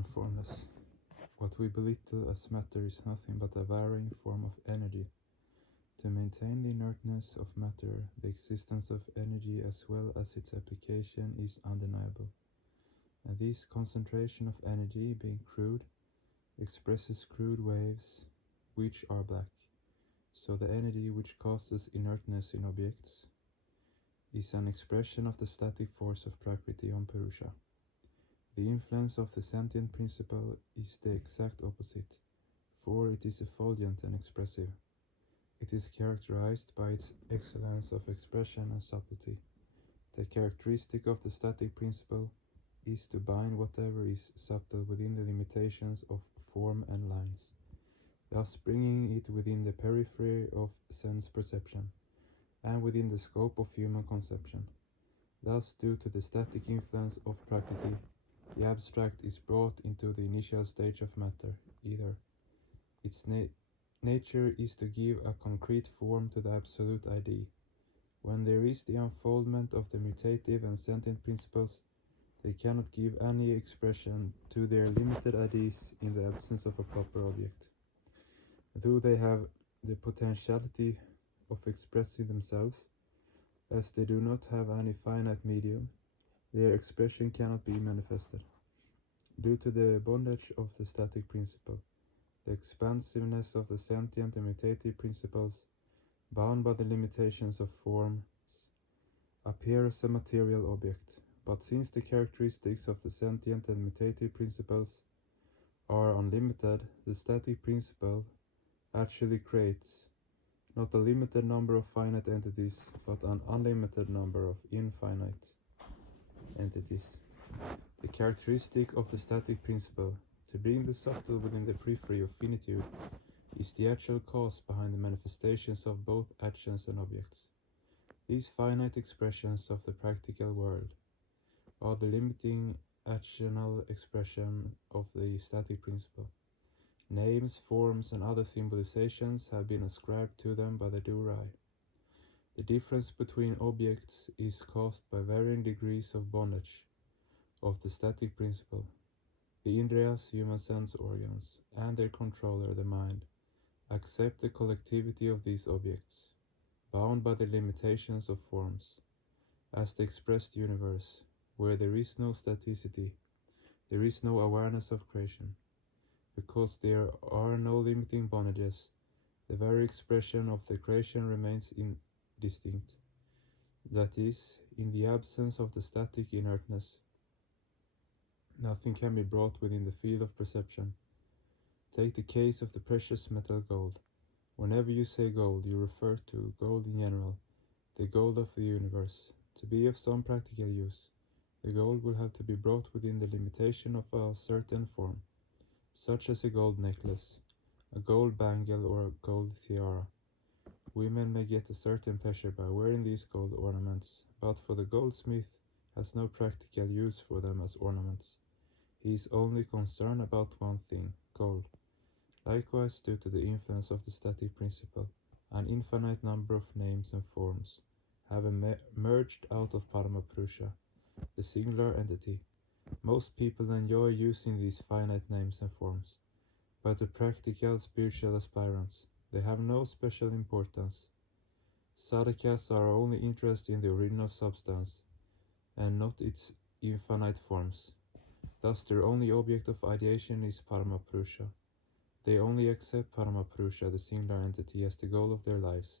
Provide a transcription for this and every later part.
and formless. What we belittle as matter is nothing but a varying form of energy. To maintain the inertness of matter, the existence of energy as well as its application is undeniable. And this concentration of energy, being crude, expresses crude waves, which are black. So the energy which causes inertness in objects is an expression of the static force of Prakriti on Purusha. The influence of the sentient principle is the exact opposite, for it is effulgent and expressive. It is characterized by its excellence of expression and subtlety. The characteristic of the static principle is to bind whatever is subtle within the limitations of form and lines, thus bringing it within the periphery of sense perception, and within the scope of human conception. Thus, due to the static influence of Prakriti, the abstract is brought into the initial stage of matter, either. Its nature is to give a concrete form to the absolute idea. When there is the unfoldment of the mutative and sentient principles, they cannot give any expression to their limited ideas in the absence of a proper object. Though they have the potentiality of expressing themselves, as they do not have any finite medium, their expression cannot be manifested. Due to the bondage of the static principle, the expansiveness of the sentient and mutative principles, bound by the limitations of forms, appear as a material object. But since the characteristics of the sentient and mutative principles are unlimited, the static principle actually creates not a limited number of finite entities, but an unlimited number of infinite entities. The characteristic of the static principle, to bring the subtle within the periphery of finitude, is the actual cause behind the manifestations of both actions and objects. These finite expressions of the practical world are the limiting actional expression of the static principle. Names, forms, and other symbolizations have been ascribed to them by the Do-Rai. The difference between objects is caused by varying degrees of bondage of the static principle. The Indriyas, human sense organs, and their controller, the mind, accept the collectivity of these objects, bound by the limitations of forms, as the expressed universe, where there is no staticity, there is no awareness of creation. Because there are no limiting bondages, the very expression of the creation remains indistinct. That is, in the absence of the static inertness, nothing can be brought within the field of perception. Take the case of the precious metal gold. Whenever you say gold, you refer to gold in general, the gold of the universe. To be of some practical use, the gold will have to be brought within the limitation of a certain form, such as a gold necklace, a gold bangle, or a gold tiara. Women may get a certain pleasure by wearing these gold ornaments, but for the goldsmith has no practical use for them as ornaments. He is only concerned about one thing, gold. Likewise, due to the influence of the static principle, an infinite number of names and forms have emerged out of Paramapurusha, the singular entity. Most people enjoy using these finite names and forms, but the practical spiritual aspirants, they have no special importance. Sadhakas are only interested in the original substance, and not its infinite forms. Thus their only object of ideation is Paramapurusha. They only accept Paramapurusha, the singular entity, as the goal of their lives,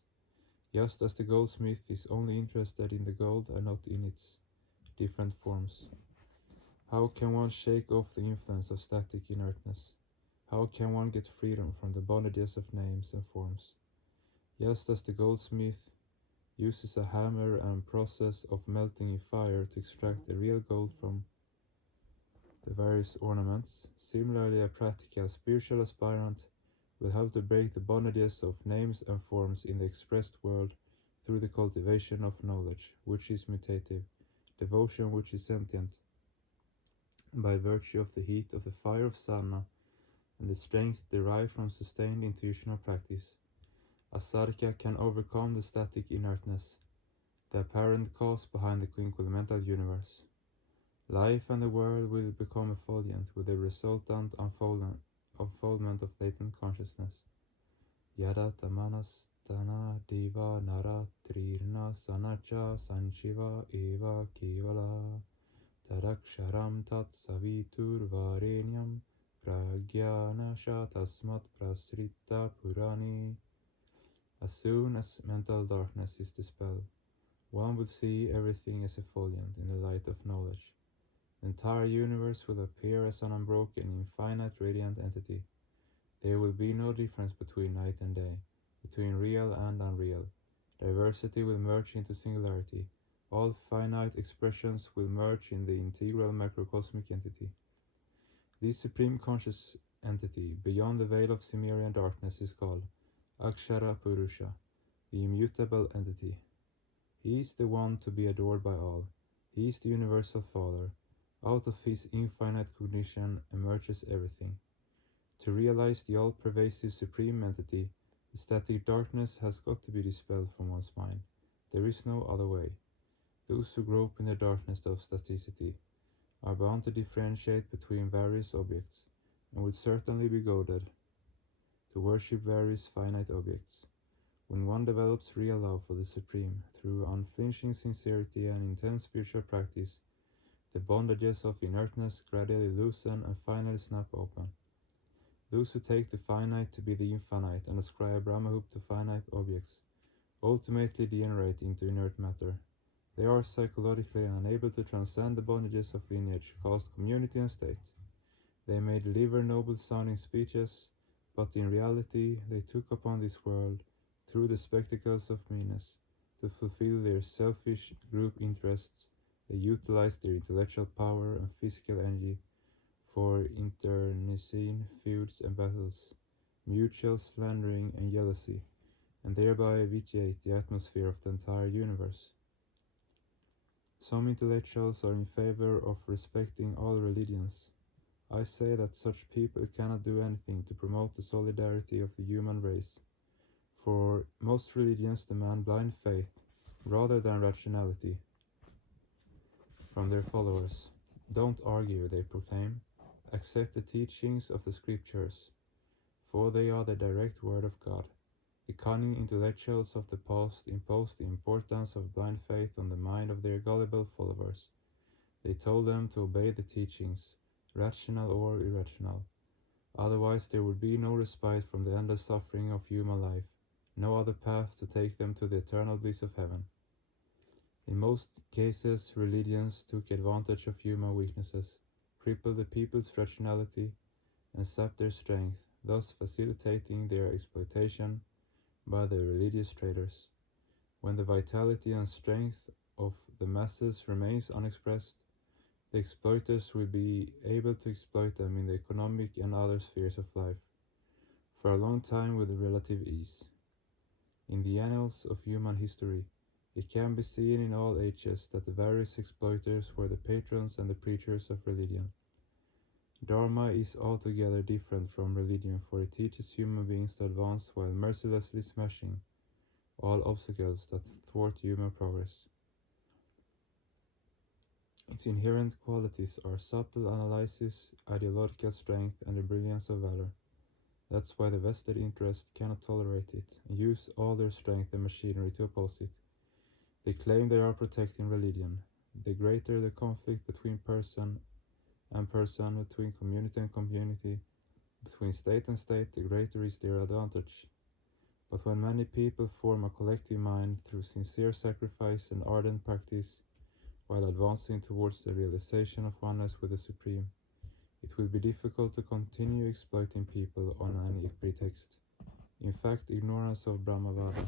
just as the goldsmith is only interested in the gold and not in its different forms. How can one shake off the influence of static inertness? How can one get freedom from the bondages of names and forms? Just as the goldsmith uses a hammer and process of melting in fire to extract the real gold from the various ornaments, similarly a practical spiritual aspirant will have to break the bondages of names and forms in the expressed world through the cultivation of knowledge, which is mutative, devotion, which is sentient, by virtue of the heat of the fire of sadhana and the strength derived from sustained intuitional practice. A sadhaka can overcome the static inertness, the apparent cause behind the quinquelemental universe. Life and the world will become effulgent with the resultant unfoldment of latent consciousness. Yada tamanastana diva nara trirna sanacha sanchiva eva kevala tadaksharam tat savitur varenyam pragyanasha tasmat prasrita purani. As soon as mental darkness is dispelled, one will see everything as effulgent in the light of knowledge. The entire universe will appear as an unbroken, infinite, radiant entity. There will be no difference between night and day, between real and unreal. Diversity will merge into singularity. All finite expressions will merge in the integral macrocosmic entity. This supreme conscious entity, beyond the veil of Cimmerian darkness, is called Akshara Purusha, the immutable entity. He is the one to be adored by all. He is the universal Father. Out of his infinite cognition emerges everything. To realize the all-pervasive supreme entity, the static darkness has got to be dispelled from one's mind. There is no other way. Those who grope in the darkness of staticity are bound to differentiate between various objects, and will certainly be goaded to worship various finite objects. When one develops real love for the Supreme through unflinching sincerity and intense spiritual practice, the bondages of inertness gradually loosen and finally snap open. Those who take the finite to be the infinite and ascribe Brahmahoop to finite objects ultimately degenerate into inert matter. They are psychologically unable to transcend the bondages of lineage, caste, community, and state. They may deliver noble-sounding speeches, but in reality they took upon this world, through the spectacles of meanness, to fulfill their selfish group interests. They utilized their intellectual power and physical energy for internecine feuds and battles, mutual slandering and jealousy, and thereby vitiate the atmosphere of the entire universe. Some intellectuals are in favor of respecting all religions. I say that such people cannot do anything to promote the solidarity of the human race, for most religions demand blind faith rather than rationality from their followers. Don't argue, they proclaim. Accept the teachings of the scriptures, for they are the direct word of God. The cunning intellectuals of the past imposed the importance of blind faith on the mind of their gullible followers. They told them to obey the teachings, rational or irrational. Otherwise there would be no respite from the endless suffering of human life, no other path to take them to the eternal bliss of heaven. In most cases, religions took advantage of human weaknesses, crippled the people's rationality, and sapped their strength, thus facilitating their exploitation by the religious traders. When the vitality and strength of the masses remains unexpressed, the exploiters will be able to exploit them in the economic and other spheres of life, for a long time with relative ease. In the annals of human history, it can be seen in all ages that the various exploiters were the patrons and the preachers of religion. Dharma is altogether different from religion, for it teaches human beings to advance while mercilessly smashing all obstacles that thwart human progress. Its inherent qualities are subtle analysis, ideological strength, and the brilliance of valor. That's why the vested interest cannot tolerate it and use all their strength and machinery to oppose it. They claim they are protecting religion. The greater the conflict between person and person, between community and community, between state and state, the greater is their advantage. But when many people form a collective mind through sincere sacrifice and ardent practice, while advancing towards the realization of oneness with the Supreme, it will be difficult to continue exploiting people on any pretext. In fact, ignorance of Brahmavada